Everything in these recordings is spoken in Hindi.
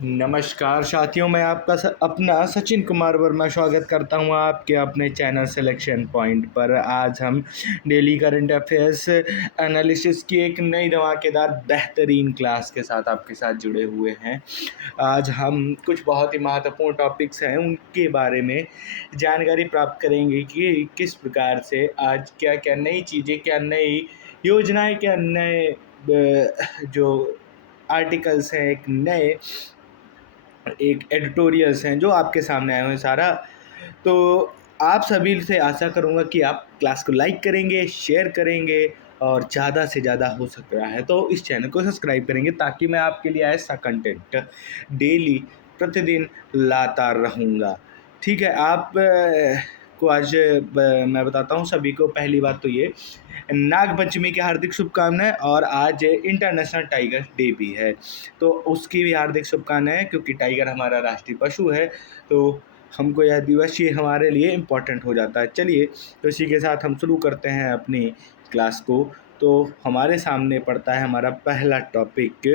नमस्कार साथियों, मैं आपका अपना सचिन कुमार वर्मा स्वागत करता हूं आपके अपने चैनल सिलेक्शन पॉइंट पर। आज हम डेली करंट अफेयर्स एनालिसिस की एक नई धमाकेदार बेहतरीन क्लास के साथ आपके साथ जुड़े हुए हैं। आज हम कुछ बहुत ही महत्वपूर्ण टॉपिक्स हैं उनके बारे में जानकारी प्राप्त करेंगे कि किस प्रकार से आज क्या क्या नई चीज़ें, क्या नई योजनाएं, क्या नए जो आर्टिकल्स हैं, एक एडिटोरियल्स हैं जो आपके सामने आए हुए हैं सारा। तो आप सभी से आशा करूँगा कि आप क्लास को लाइक करेंगे, शेयर करेंगे और ज़्यादा से ज़्यादा हो सक रहा है तो इस चैनल को सब्सक्राइब करेंगे ताकि मैं आपके लिए ऐसा कंटेंट डेली प्रतिदिन लाता रहूँगा। ठीक है, आप को आज मैं बताता हूँ सभी को। पहली बात तो ये, नाग पंचमी की हार्दिक शुभकामनाएं और आज इंटरनेशनल टाइगर डे भी है, तो उसकी भी हार्दिक शुभकामनाएं क्योंकि टाइगर हमारा राष्ट्रीय पशु है, तो हमको यह दिवस ये हमारे लिए इम्पोर्टेंट हो जाता है। चलिए, तो इसी के साथ हम शुरू करते हैं अपनी क्लास को। तो हमारे सामने पड़ता है हमारा पहला टॉपिक।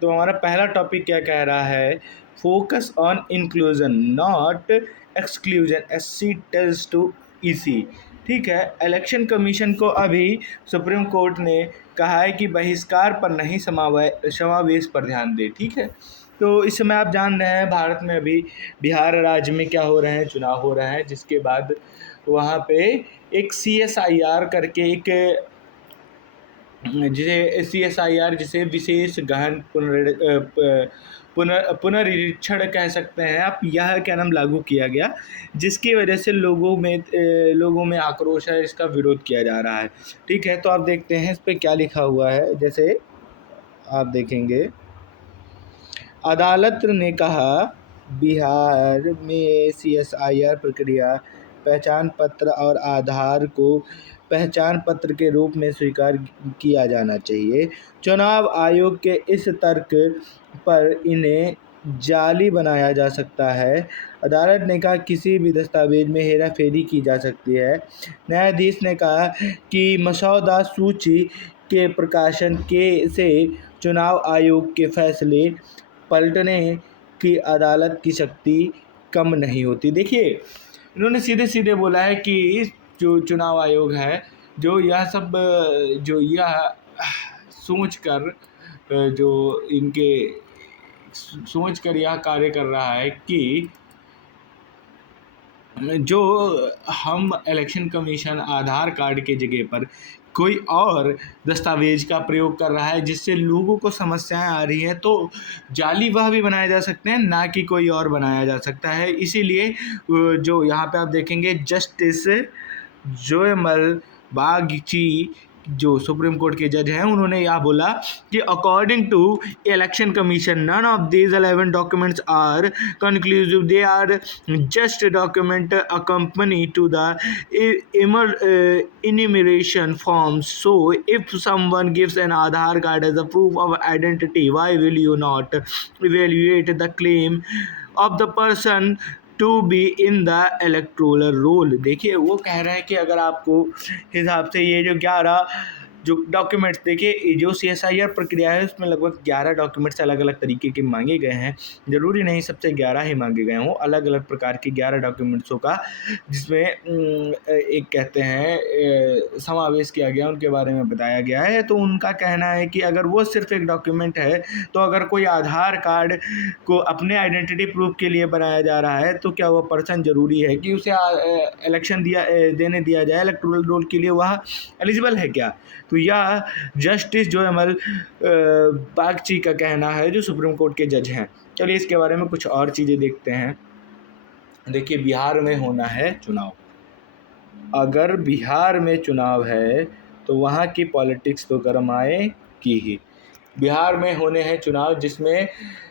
तो हमारा पहला टॉपिक क्या कह रहा है? Focus on inclusion not exclusion, SC tells to EC. ठीक है, इलेक्शन कमीशन को अभी सुप्रीम कोर्ट ने कहा है कि बहिष्कार पर नहीं, समावेश पर ध्यान दे। ठीक है, तो इस समय आप जान रहे हैं भारत में अभी बिहार राज्य में क्या हो रहे हैं, चुनाव हो रहे हैं, जिसके बाद वहाँ पे एक CSIR करके एक जिसे विशेष गहन पुनरीक्षण कह सकते हैं आप, यह क्या नाम लागू किया गया, जिसकी वजह से लोगों में आक्रोश है, इसका विरोध किया जा रहा है। ठीक है, तो आप देखते हैं इस पे क्या लिखा हुआ है। जैसे आप देखेंगे, अदालत ने कहा बिहार में CSIR प्रक्रिया पहचान पत्र और आधार को पहचान पत्र के रूप में स्वीकार किया जाना चाहिए। चुनाव आयोग के इस तर्क पर इन्हें जाली बनाया जा सकता है। अदालत ने कहा किसी भी दस्तावेज में हेराफेरी की जा सकती है। न्यायाधीश ने कहा कि मसौदा सूची के प्रकाशन से चुनाव आयोग के फैसले पलटने की अदालत की शक्ति कम नहीं होती। देखिए, इन्होंने सीधे सीधे बोला है कि जो चुनाव आयोग है, जो यह सोच कर यह कार्य कर रहा है कि जो हम इलेक्शन कमीशन आधार कार्ड के जगह पर कोई और दस्तावेज का प्रयोग कर रहा है, जिससे लोगों को समस्याएं आ रही हैं, तो जाली वह भी बनाए जा सकते हैं, ना कि कोई और बनाया जा सकता है। इसीलिए जो यहाँ पे आप देखेंगे, जस्टिस जोयमल बागची जो सुप्रीम कोर्ट के जज हैं, उन्होंने यह बोला कि according to election commission none of these 11 documents are conclusive, they are just document accompany to the enumeration forms. So if someone gives an Aadhaar card as a proof of identity, why will you not evaluate the claim of the person to be in the electoral roll? देखिए, वो कह रहे हैं कि अगर आपको हिसाब से ये जो 11 जो डॉक्यूमेंट्स, देखिए जो CSIR प्रक्रिया है उसमें लगभग 11 डॉक्यूमेंट्स अलग अलग तरीके के मांगे गए हैं। ज़रूरी नहीं सबसे 11 ही मांगे गए हों, अलग अलग प्रकार के 11 डॉक्यूमेंट्सों का जिसमें एक कहते हैं समावेश किया गया, उनके बारे में बताया गया है। तो उनका कहना है कि अगर वो सिर्फ एक डॉक्यूमेंट है, तो अगर कोई आधार कार्ड को अपने आइडेंटिटी प्रूफ के लिए बनाया जा रहा है, तो क्या वह पर्सन ज़रूरी है कि उसे इलेक्शन देने दिया जाए, इलेक्टोरल रोल के लिए वह एलिजिबल है क्या? तो यह जस्टिस जोयमल बागची का कहना है, जो सुप्रीम कोर्ट के जज हैं। चलिए इसके बारे में कुछ और चीज़ें देखते हैं। देखिए, बिहार में होना है चुनाव। अगर बिहार में चुनाव है तो वहाँ की पॉलिटिक्स तो गरमाएगी ही। बिहार में होने हैं चुनाव, जिसमें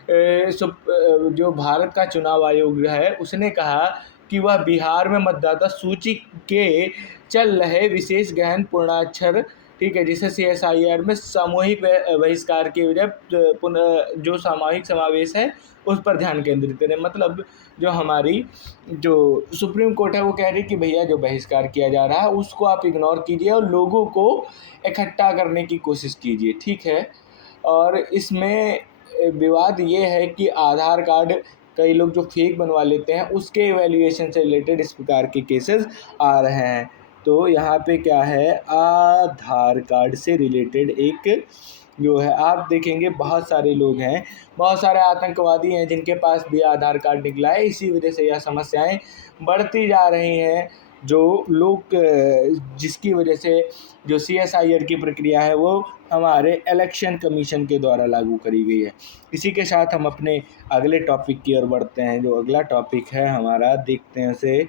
जो भारत का चुनाव आयोग है उसने कहा कि वह बिहार में मतदाता सूची के चल रहे विशेष गहन पूर्णाक्षर, ठीक है, जिसे CSIR में सामूहिक बहिष्कार की वजह जो सामूहिक समावेश है उस पर ध्यान केंद्रित करें। मतलब जो हमारी जो सुप्रीम कोर्ट है वो कह रही कि भैया जो बहिष्कार किया जा रहा है उसको आप इग्नोर कीजिए और लोगों को इकट्ठा करने की कोशिश कीजिए। ठीक है, और इसमें विवाद ये है कि आधार कार्ड कई लोग जो फेक बनवा लेते हैं उसके एवेल्यूएशन से रिलेटेड इस प्रकार के केसेस आ रहे हैं। तो यहाँ पे क्या है, आधार कार्ड से रिलेटेड एक जो है आप देखेंगे बहुत सारे लोग हैं, बहुत सारे आतंकवादी हैं जिनके पास भी आधार कार्ड निकला है। इसी वजह से यह समस्याएं बढ़ती जा रही हैं, जो लोग जिसकी वजह से जो CSIR की प्रक्रिया है वो हमारे इलेक्शन कमीशन के द्वारा लागू करी गई है। इसी के साथ हम अपने अगले टॉपिक की ओर बढ़ते हैं। जो अगला टॉपिक है हमारा, देखते हैं उसे।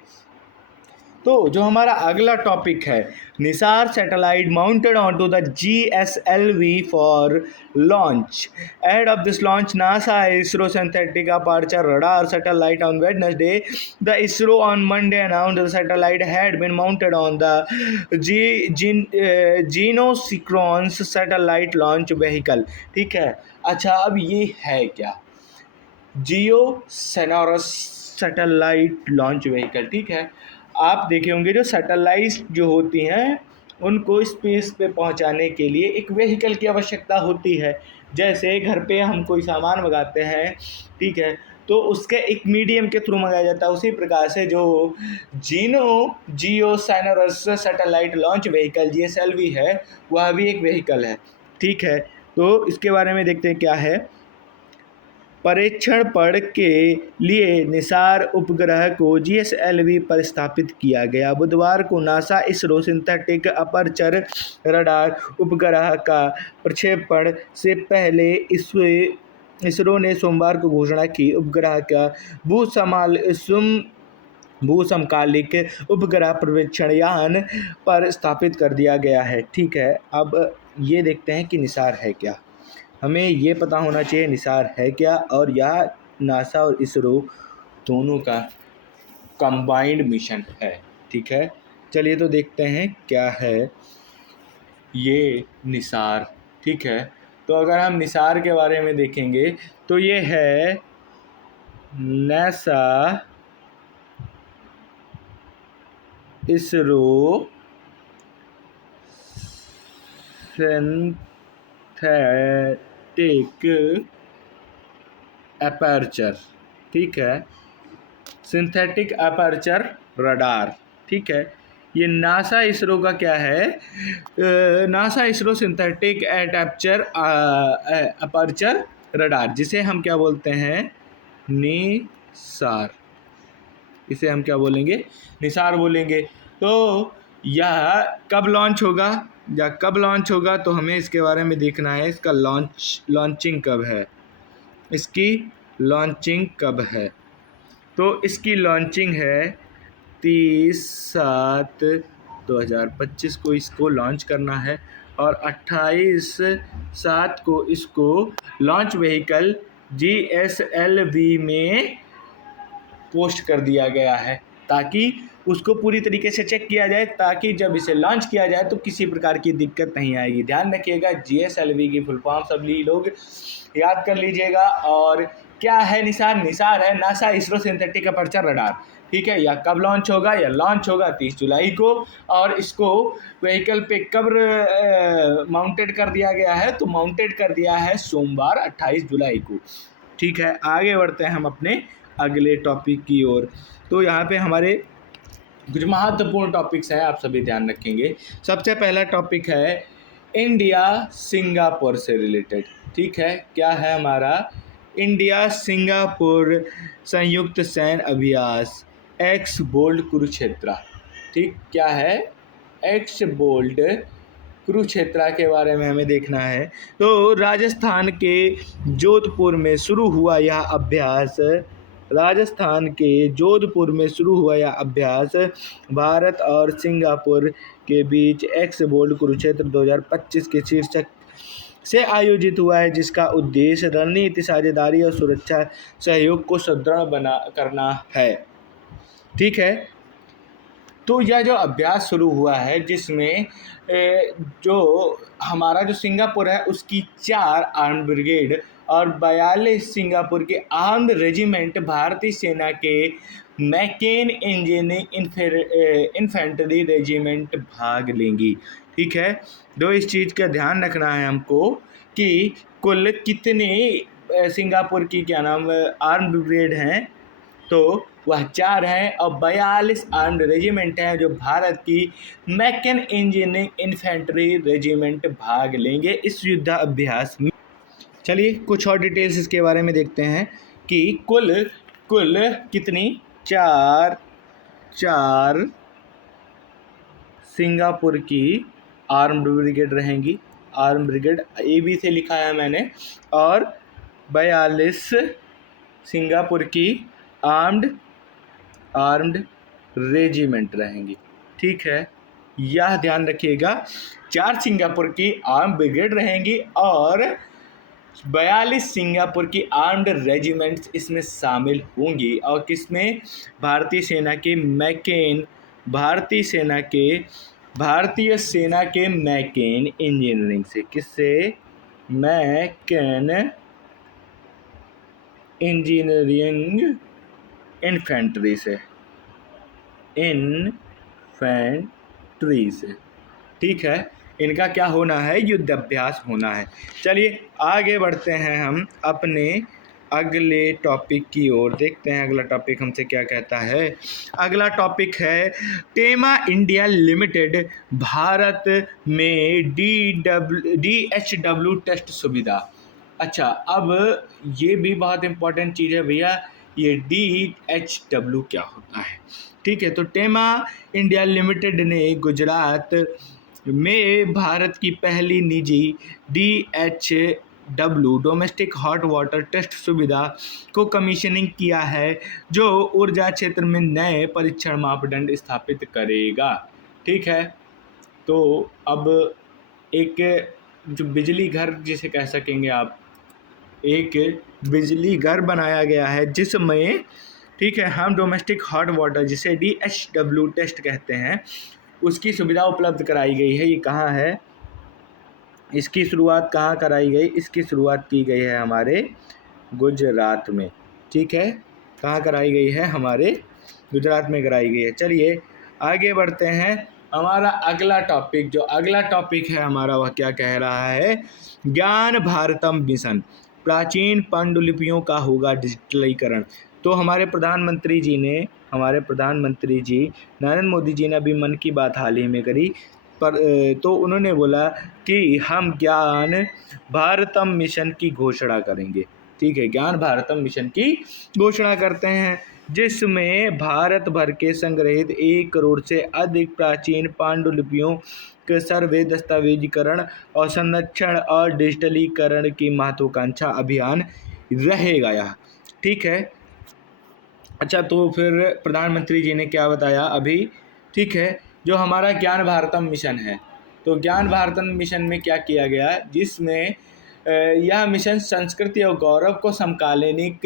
तो जो हमारा अगला टॉपिक है, Nisar satellite mounted onto the GSLV for launch. Ahead of this launch, NASA ISRO synthetic aperture radar satellite on Wednesday. The ISRO on Monday announced the satellite had been mounted on the Genosynchronous satellite launch vehicle। ठीक है, अच्छा अब ये है क्या, जियोसिंक्रोनस सैटेलाइट लॉन्च व्हीकल। ठीक है, आप देखे होंगे जो सैटेलाइट जो होती हैं उनको स्पेस पे पहुंचाने के लिए एक व्हीकल की आवश्यकता होती है। जैसे घर पे हम कोई सामान मंगाते हैं, ठीक है, तो उसके एक मीडियम के थ्रू मंगाया जाता है। उसी प्रकार से जो geosynchronous satellite launch vehicle GSLV है वह भी एक व्हीकल है। ठीक है, तो इसके बारे में देखते हैं क्या है। परीक्षण पड़ के लिए निसार उपग्रह को GSLV पर स्थापित किया गया। बुधवार को NASA ISRO synthetic aperture radar उपग्रह का प्रक्षेपण से पहले इसरो ने सोमवार को घोषणा की उपग्रह का भूसमकालिक उपग्रह पर्यवेक्षण यान पर स्थापित कर दिया गया है। ठीक है, अब ये देखते हैं कि निसार है क्या। हमें ये पता होना चाहिए निसार है क्या, और यह नासा और इसरो दोनों का कंबाइंड मिशन है। ठीक है, चलिए तो देखते हैं क्या है ये निसार। ठीक है, तो अगर हम निसार के बारे में देखेंगे तो ये है नासा इसरो सिंथेटिक अपर्चर। ठीक है, सिंथेटिक अपर्चर रडार। ठीक है, ये नासा इसरो का क्या है, NASA ISRO synthetic aperture radar, जिसे हम क्या बोलते हैं, निसार। इसे हम क्या बोलेंगे, निसार बोलेंगे। तो यह कब लॉन्च होगा तो हमें इसके बारे में देखना है। इसका लॉन्चिंग कब है, इसकी लॉन्चिंग कब है। तो इसकी लॉन्चिंग है 30/7/2025 को इसको लॉन्च करना है, और 28/7 को इसको लॉन्च व्हीकल GSLV में पोस्ट कर दिया गया है, ताकि उसको पूरी तरीके से चेक किया जाए, ताकि जब इसे लॉन्च किया जाए तो किसी प्रकार की दिक्कत नहीं आएगी। ध्यान रखिएगा, GSLV की फुल फॉर्म सभी लोग याद कर लीजिएगा। और क्या है निसार है NASA ISRO synthetic aperture radar. ठीक है, यह कब लॉन्च होगा, यह लॉन्च होगा 30 जुलाई को, और इसको व्हीकल पे कब माउंटेड कर दिया गया है, तो माउंटेड कर दिया है सोमवार 28 जुलाई को। ठीक है, आगे बढ़ते हैं हम अपने अगले टॉपिक की ओर। तो यहाँ पे हमारे कुछ महत्वपूर्ण टॉपिक्स हैं, आप सभी ध्यान रखेंगे। सबसे पहला टॉपिक है इंडिया सिंगापुर से रिलेटेड। ठीक है, क्या है हमारा, इंडिया सिंगापुर संयुक्त सैन्य अभ्यास एक्स बोल्ड कुरुक्षेत्रा। ठीक, क्या है, एक्स बोल्ड कुरुक्षेत्रा के बारे में हमें देखना है। तो राजस्थान के जोधपुर में शुरू हुआ यह अभ्यास भारत और सिंगापुर के बीच एक्स बोल्ड कुरुक्षेत्र 2025 के शीर्षक से आयोजित हुआ है, जिसका उद्देश्य रणनीति, साझेदारी और सुरक्षा सहयोग को सुदृढ़ करना है। ठीक है, तो यह जो अभ्यास शुरू हुआ है, जिसमें जो हमारा जो सिंगापुर है उसकी 4 आर्म्ड ब्रिगेड और 42 सिंगापुर के आर्म्ड रेजिमेंट भारतीय सेना के मैकेन इन्फेंट्री रेजिमेंट भाग लेंगी। ठीक है, तो इस चीज़ का ध्यान रखना है हमको कि कुल कितने सिंगापुर की क्या नाम आर्म ब्रिगेड हैं तो वह 4 हैं और 42 आर्म्ड रेजिमेंट हैं जो भारत की मैकन इंजीनियरिंग इन्फेंट्री रेजिमेंट भाग लेंगे इस युद्धाभ्यास में। चलिए कुछ और डिटेल्स इसके बारे में देखते हैं कि कुल कुल कितनी 4 सिंगापुर की आर्म्ड ब्रिगेड रहेंगी, आर्म ब्रिगेड AB से लिखा है मैंने, और 42 सिंगापुर की आर्म्ड रेजिमेंट रहेंगी। ठीक है, यह ध्यान रखिएगा, 4 सिंगापुर की आर्म ब्रिगेड रहेंगी और 42 सिंगापुर की आर्म्ड रेजिमेंट्स इसमें शामिल होंगी। और किसमें? भारतीय सेना के मैकेन इंजीनियरिंग से। किससे? मैकेन इंजीनियरिंग इन्फेंट्री से। ठीक है, इनका क्या होना है? युद्धाभ्यास होना है। चलिए आगे बढ़ते हैं हम अपने अगले टॉपिक की ओर, देखते हैं अगला टॉपिक हमसे क्या कहता है। अगला टॉपिक है टेमा इंडिया लिमिटेड भारत में DHW टेस्ट सुविधा। अच्छा, अब ये भी बहुत इंपॉर्टेंट चीज़ है भैया, ये DHW क्या होता है? ठीक है, तो टेमा इंडिया लिमिटेड ने गुजरात में भारत की पहली निजी DHW domestic hot water test सुविधा को कमीशनिंग किया है, जो ऊर्जा क्षेत्र में नए परीक्षण मापदंड स्थापित करेगा। ठीक है, तो अब एक जो बिजली घर जिसे कह सकेंगे आप, एक बिजली घर बनाया गया है जिसमें, ठीक है, हम डोमेस्टिक हॉट वाटर जिसे DHW टेस्ट कहते हैं उसकी सुविधा उपलब्ध कराई गई है। ये कहाँ है? इसकी शुरुआत कहाँ कराई गई? इसकी शुरुआत की गई है हमारे गुजरात में। ठीक है, कहाँ कराई गई है? हमारे गुजरात में कराई गई है। चलिए आगे बढ़ते हैं। हमारा अगला टॉपिक है हमारा, वह क्या कह रहा है? ज्ञान भारतम मिशन, प्राचीन पांडुलिपियों का होगा डिजिटलीकरण। तो हमारे प्रधानमंत्री जी नरेंद्र मोदी जी ने अभी मन की बात हाल ही में करी, पर तो उन्होंने बोला कि हम ज्ञान भारतम मिशन की घोषणा करेंगे। ठीक है, ज्ञान भारतम मिशन की घोषणा करते हैं, जिसमें भारत भर के संग्रहित 1 करोड़ से अधिक प्राचीन पांडुलिपियों के सर्वे, दस्तावेजीकरण और संरक्षण और डिजिटलीकरण की महत्वाकांक्षा अभियान रहेगा यह। ठीक है, अच्छा, तो फिर प्रधानमंत्री जी ने क्या बताया अभी? ठीक है, जो हमारा ज्ञान भारतम मिशन है, तो ज्ञान भारतम मिशन में क्या किया गया, जिसमें यह मिशन संस्कृति और गौरव को समकालीनिक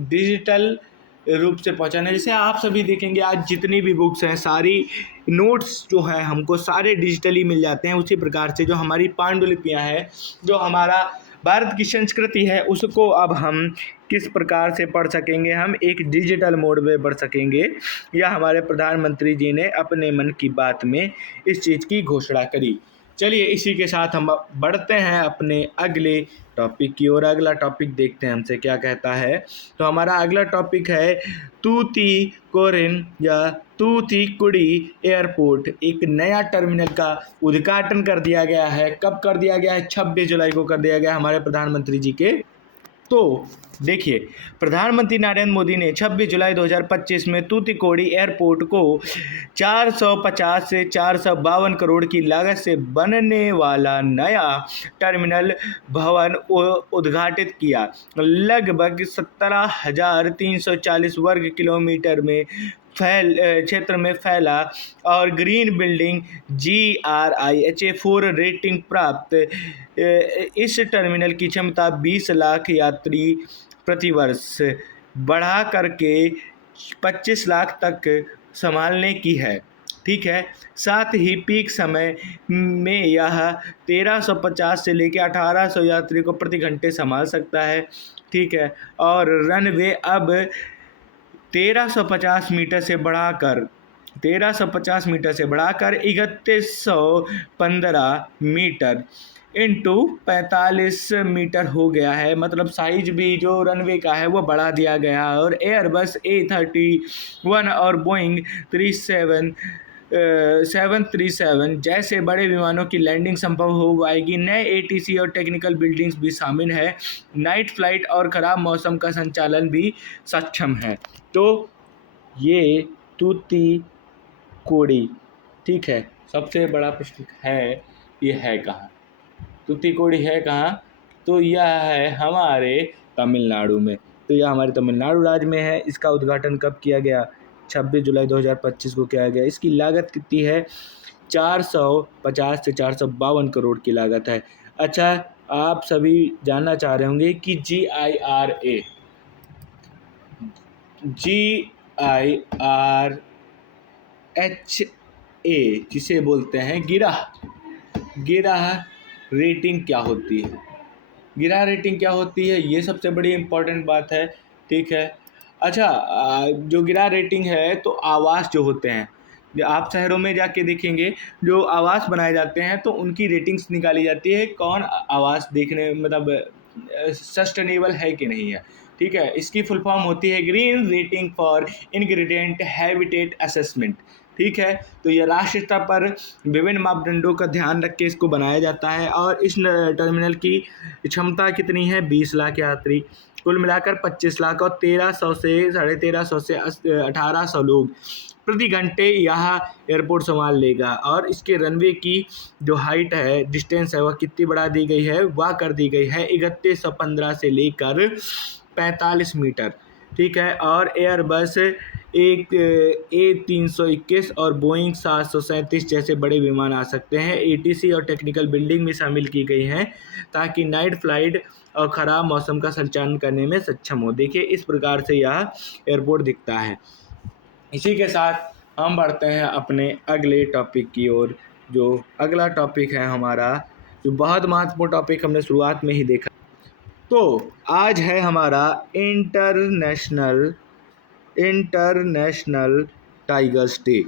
डिजिटल रूप से पहुंचाना। जैसे आप सभी देखेंगे आज जितनी भी बुक्स हैं, सारी नोट्स जो हैं हमको सारे डिजिटली मिल जाते हैं। उसी प्रकार से जो हमारी पांडुलिपियां हैं, जो हमारा भारत की संस्कृति है, उसको अब हम किस प्रकार से पढ़ सकेंगे? हम एक डिजिटल मोड में पढ़ सकेंगे। यह हमारे प्रधानमंत्री जी ने अपने मन की बात में इस चीज़ की घोषणा करी। चलिए इसी के साथ हम बढ़ते हैं अपने अगले टॉपिक की ओर। अगला टॉपिक देखते हैं हमसे क्या कहता है। तो हमारा अगला टॉपिक है तूतीकोरिन या तूतीकुड़ी एयरपोर्ट। एक नया टर्मिनल का उद्घाटन कर दिया गया है। कब कर दिया गया है? 26 जुलाई को कर दिया गया हमारे प्रधानमंत्री जी के। तो देखिए, प्रधानमंत्री नरेंद्र मोदी ने 26 जुलाई 2025 में तूतीकोड़ी एयरपोर्ट को 450 से 452 करोड़ की लागत से बनने वाला नया टर्मिनल भवन उद्घाटित किया। लगभग 17,340 वर्ग किलोमीटर में क्षेत्र में फैला और ग्रीन बिल्डिंग GRIHA4 रेटिंग प्राप्त इस टर्मिनल की क्षमता 20 लाख यात्री प्रतिवर्ष बढ़ा करके 25 लाख तक संभालने की है। ठीक है, साथ ही पीक समय में यह 1350 से लेकर 1800 यात्री को प्रति घंटे संभाल सकता है। ठीक है, और रनवे अब 1350 मीटर से बढ़ाकर 3115 मीटर इंटू 45 मीटर हो गया है, मतलब साइज भी जो रनवे का है वो बढ़ा दिया गया है। और एयरबस A321 और बोइंग 737 जैसे बड़े विमानों की लैंडिंग संभव हो पाएगी। नए ATC और टेक्निकल बिल्डिंग्स भी शामिल है। नाइट फ्लाइट और ख़राब मौसम का संचालन भी सक्षम है। तो ये तूती कोड़ी, ठीक है। सबसे बड़ा प्रश्न है, ये है कहाँ? तूतीकोड़ी है कहाँ? तो यह है हमारे तमिलनाडु में। तो यह हमारे तमिलनाडु राज्य में है। इसका उद्घाटन कब किया गया? 26 जुलाई 2025 को किया गया। इसकी लागत कितनी है? 450 से 452 करोड़ की लागत है। अच्छा, आप सभी जानना चाह रहे होंगे कि GIRA जिसे बोलते हैं गिरह रेटिंग क्या होती है? गिरह रेटिंग क्या होती है, ये सबसे बड़ी इम्पोर्टेंट बात है, ठीक है। अच्छा, जो गिरह रेटिंग है तो आवास जो होते हैं, जो आप शहरों में जाके देखेंगे जो आवास बनाए जाते हैं तो उनकी रेटिंग्स निकाली जाती है, कौन आवास देखने मतलब सस्टेनेबल है कि नहीं है, ठीक है। इसकी फुल फॉर्म होती है green rating for ingredient habitat assessment, ठीक है। तो ये राष्ट्रीय स्तर पर विभिन्न मापदंडों का ध्यान रख के इसको बनाया जाता है। और इस टर्मिनल की क्षमता कितनी है? 20 लाख यात्री, कुल मिलाकर 25 लाख, और 1300 से 1350 से 1800 लोग प्रति घंटे यह एयरपोर्ट संभाल लेगा। और इसके रनवे की जो हाइट है, डिस्टेंस है, वह कितनी बढ़ा दी गई है? वह कर दी गई है 3115 से लेकर 45 मीटर, ठीक है। और एयरबस एक A321 और बोइंग 737 जैसे बड़े विमान आ सकते हैं। ATC और टेक्निकल बिल्डिंग भी शामिल की गई हैं ताकि नाइट फ्लाइट और ख़राब मौसम का संचालन करने में सक्षम हो। देखिए, इस प्रकार से यह एयरपोर्ट दिखता है। इसी के साथ हम बढ़ते हैं अपने अगले टॉपिक की ओर। जो अगला टॉपिक है हमारा, जो बहुत महत्वपूर्ण टॉपिक हमने शुरुआत में ही देखा, तो आज है हमारा इंटरनेशनल टाइगर्स डे,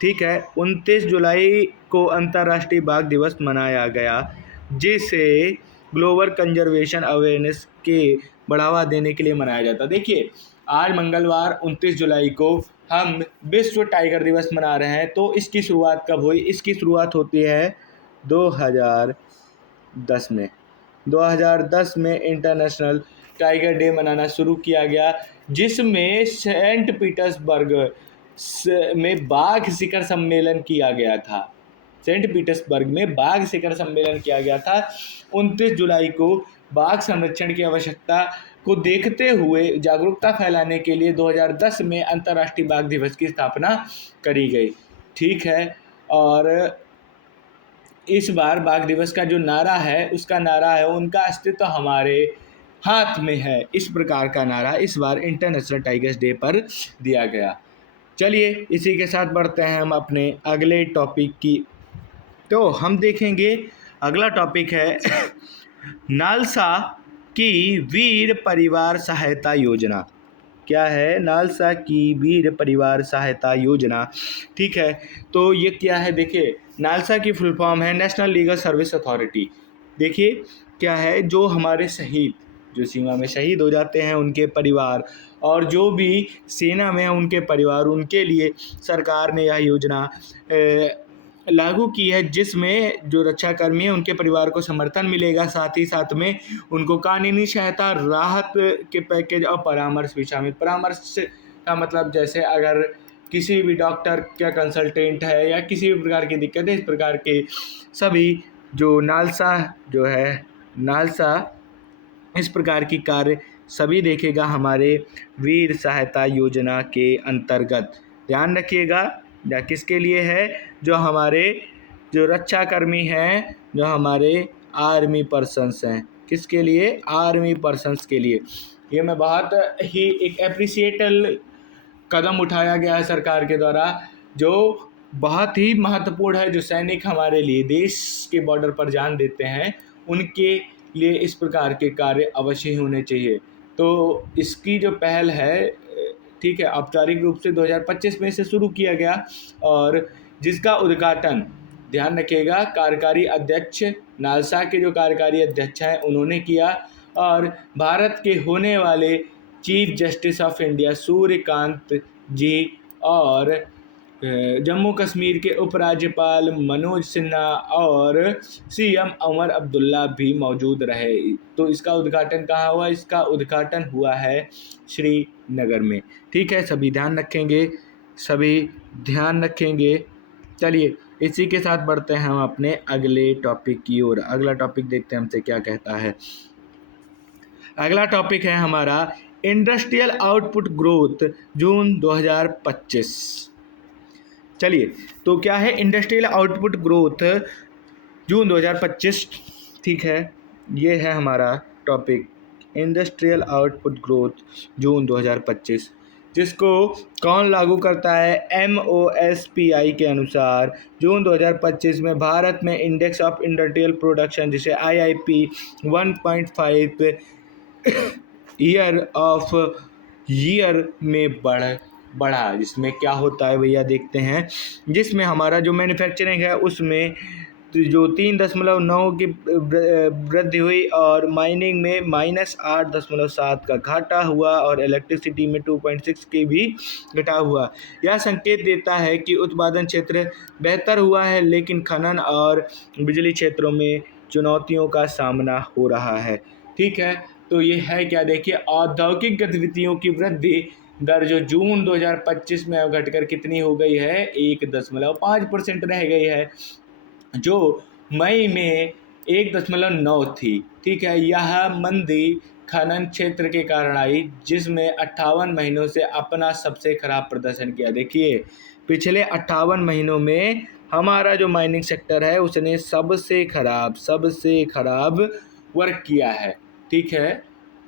ठीक है। 29 जुलाई को अंतर्राष्ट्रीय बाघ दिवस मनाया गया, जिसे ग्लोबल कंजर्वेशन अवेयरनेस के बढ़ावा देने के लिए मनाया जाता। देखिए, आज मंगलवार 29 जुलाई को हम विश्व टाइगर दिवस मना रहे हैं। तो इसकी शुरुआत कब हुई? इसकी शुरुआत होती है 2010 में। 2010 में इंटरनेशनल टाइगर डे मनाना शुरू किया गया, जिसमें सेंट पीटर्सबर्ग में बाघ शिखर सम्मेलन किया गया था। सेंट पीटर्सबर्ग में बाघ शिखर सम्मेलन किया गया था। 29 जुलाई को बाघ संरक्षण की आवश्यकता को देखते हुए जागरूकता फैलाने के लिए 2010 में अंतर्राष्ट्रीय बाघ दिवस की स्थापना करी गई, ठीक है। और इस बार बाघ दिवस का जो नारा है, उसका नारा है उनका अस्तित्व हमारे हाथ में है। इस प्रकार का नारा इस बार इंटरनेशनल टाइगर्स डे पर दिया गया। चलिए, इसी के साथ बढ़ते हैं हम अपने अगले टॉपिक की। तो हम देखेंगे अगला टॉपिक है नालसा की वीर परिवार सहायता योजना। क्या है? नालसा की वीर परिवार सहायता योजना, ठीक है। तो ये क्या है? देखिए, नालसा की फुल फॉर्म है नेशनल लीगल सर्विस अथॉरिटी। देखिए क्या है, जो हमारे शहीद, जो सीमा में शहीद हो जाते हैं उनके परिवार, और जो भी सेना में हैं उनके परिवार, उनके लिए सरकार ने यह योजना लागू की है, जिसमें जो रक्षाकर्मी हैं उनके परिवार को समर्थन मिलेगा, साथ ही साथ में उनको कानूनी सहायता, राहत के पैकेज और परामर्श भी शामिल। परामर्श का मतलब जैसे अगर किसी भी डॉक्टर का कंसल्टेंट है या किसी भी प्रकार की दिक्कत है, इस प्रकार के सभी जो नालसा इस प्रकार की कार्य सभी देखेगा हमारे वीर सहायता योजना के अंतर्गत। ध्यान रखिएगा, या किसके लिए है? जो रक्षाकर्मी हैं, जो हमारे आर्मी पर्सन्स हैं। किसके लिए? आर्मी पर्सन्स के लिए। ये मैं बहुत ही एक एप्रिसिएटल कदम उठाया गया है सरकार के द्वारा, जो बहुत ही महत्वपूर्ण है। जो सैनिक हमारे लिए देश के बॉर्डर पर जान देते हैं, उनके लिए इस प्रकार के कार्य अवश्य ही होने चाहिए। तो इसकी जो पहल है, ठीक है, औपचारिक रूप से 2025 में से शुरू किया गया, और जिसका उद्घाटन, ध्यान रखिएगा, कार्यकारी अध्यक्ष नालसा के जो कार्यकारी अध्यक्ष हैं उन्होंने किया, और भारत के होने वाले chief justice of India Suryakant ji, और जम्मू कश्मीर के उपराज्यपाल मनोज सिन्हा और सीएम उमर अब्दुल्ला भी मौजूद रहे। तो इसका उद्घाटन कहाँ हुआ? इसका उद्घाटन हुआ है श्रीनगर में। ठीक है, सभी ध्यान रखेंगे, सभी ध्यान रखेंगे। चलिए इसी के साथ बढ़ते हैं हम अपने अगले टॉपिक की ओर। अगला टॉपिक देखते हैं हमसे क्या कहता है। अगला टॉपिक है हमारा इंडस्ट्रियल आउटपुट ग्रोथ जून 2025। चलिए, तो क्या है इंडस्ट्रियल आउटपुट ग्रोथ जून 2025? ठीक है, ये है हमारा टॉपिक इंडस्ट्रियल आउटपुट ग्रोथ जून 2025, जिसको कौन लागू करता है? MOSPI के अनुसार जून 2025 में भारत में इंडेक्स ऑफ इंडस्ट्रियल प्रोडक्शन, जिसे IIP 1.5 ईयर में बढ़ा। जिसमें क्या होता है भैया देखते हैं, जिसमें हमारा जो मैन्युफैक्चरिंग है उसमें जो 3.9 की वृद्धि हुई, और माइनिंग में -8.7 का घाटा हुआ, और इलेक्ट्रिसिटी में 2.6 की भी घटाव हुआ। यह संकेत देता है कि उत्पादन क्षेत्र बेहतर हुआ है, लेकिन खनन और बिजली क्षेत्रों में चुनौतियों का सामना हो रहा है। ठीक है, तो ये है क्या? देखिए, औद्योगिक गतिविधियों की वृद्धि दर जो जून 2025 में घटकर कितनी हो गई है? 1.5% रह गई है, जो मई में 1.9 थी। ठीक है, यह मंदी खनन क्षेत्र के कारण आई, जिसमें 58 महीनों से अपना सबसे खराब प्रदर्शन किया। देखिए, पिछले 58 महीनों में हमारा जो माइनिंग सेक्टर है उसने सबसे खराब वर्क किया है। ठीक है,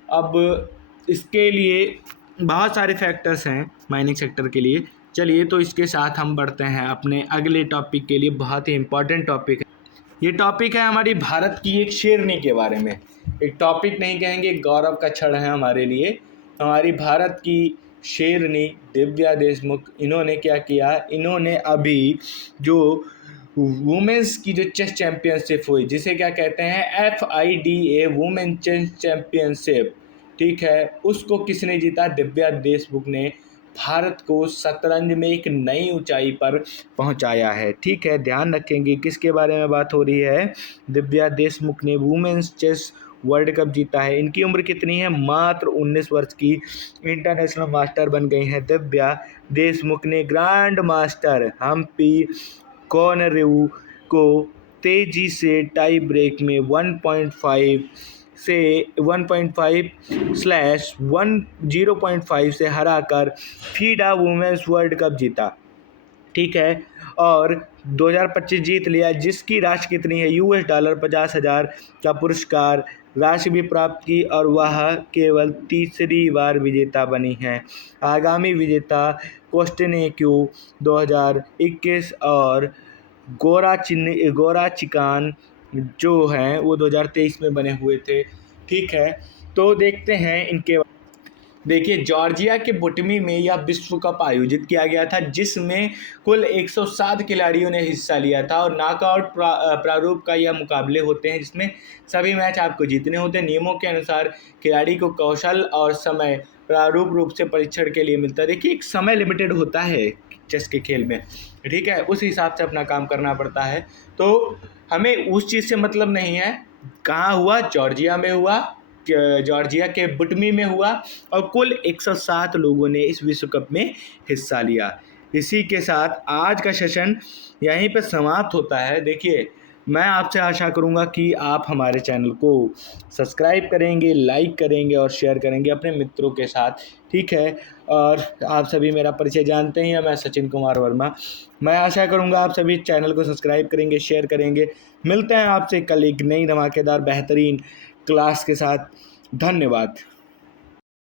अब इसके लिए बहुत सारे फैक्टर्स हैं माइनिंग सेक्टर के लिए। चलिए, तो इसके साथ हम बढ़ते हैं अपने अगले टॉपिक के लिए। बहुत ही इम्पोर्टेंट टॉपिक है ये। टॉपिक है हमारी भारत की एक शेरनी के बारे में। एक टॉपिक नहीं कहेंगे, गौरव का क्षण है हमारे लिए। हमारी भारत की शेरनी दिव्या देशमुख, इन्होंने क्या किया? इन्होंने अभी जो वुमेंस की जो चेस चैम्पियनशिप हुई, जिसे क्या कहते हैं? FIDA women chess championship. ठीक है, उसको किसने जीता? दिव्या देशमुख ने भारत को शतरंज में एक नई ऊंचाई पर पहुंचाया है। ठीक है, ध्यान रखेंगे किसके बारे में बात हो रही है? दिव्या देशमुख ने वुमेन्स चेस वर्ल्ड कप जीता है। इनकी उम्र कितनी है? मात्र 19 वर्ष की इंटरनेशनल मास्टर बन गई हैं दिव्या देशमुख ने ग्रैंड मास्टर हम्पी कॉर्नरेऊ को तेजी से टाई ब्रेक में 0.5 से हराकर फीडा वुमेन्स वर्ल्ड कप जीता। ठीक है, और 2025 जीत लिया, जिसकी राशि कितनी है? $50,000 का पुरस्कार राशि भी प्राप्त की, और वह केवल तीसरी बार विजेता बनी है। आगामी विजेता कोस्टेनेक्यू 2021 और गोरा चिकान जो हैं वो 2023 में बने हुए थे। ठीक है, तो देखते हैं इनके। देखिए, जॉर्जिया के बुटमी में यह विश्व कप आयोजित किया गया था, जिसमें कुल 107 खिलाड़ियों ने हिस्सा लिया था, और नॉकआउट प्रारूप का यह मुकाबले होते हैं, जिसमें सभी मैच आपको जीतने होते हैं। नियमों के अनुसार खिलाड़ी को कौशल और समय प्रारूप रूप से परीक्षण के लिए मिलता है। देखिए, एक समय लिमिटेड होता है चेस के खेल में। ठीक है, उस हिसाब से अपना काम करना पड़ता है। तो हमें उस चीज़ से मतलब नहीं है कहाँ हुआ, जॉर्जिया में हुआ, जॉर्जिया के बुटमी में हुआ, और कुल 107 लोगों ने इस विश्व कप में हिस्सा लिया। इसी के साथ आज का सेशन यहीं पर समाप्त होता है। देखिए, मैं आपसे आशा करूंगा कि आप हमारे चैनल को सब्सक्राइब करेंगे, लाइक करेंगे और शेयर करेंगे अपने मित्रों के साथ। ठीक है, और आप सभी मेरा परिचय जानते हैं, मैं सचिन कुमार वर्मा। मैं आशा करूंगा आप सभी चैनल को सब्सक्राइब करेंगे, शेयर करेंगे। मिलते हैं आपसे कल एक नई धमाकेदार बेहतरीन क्लास के साथ। धन्यवाद।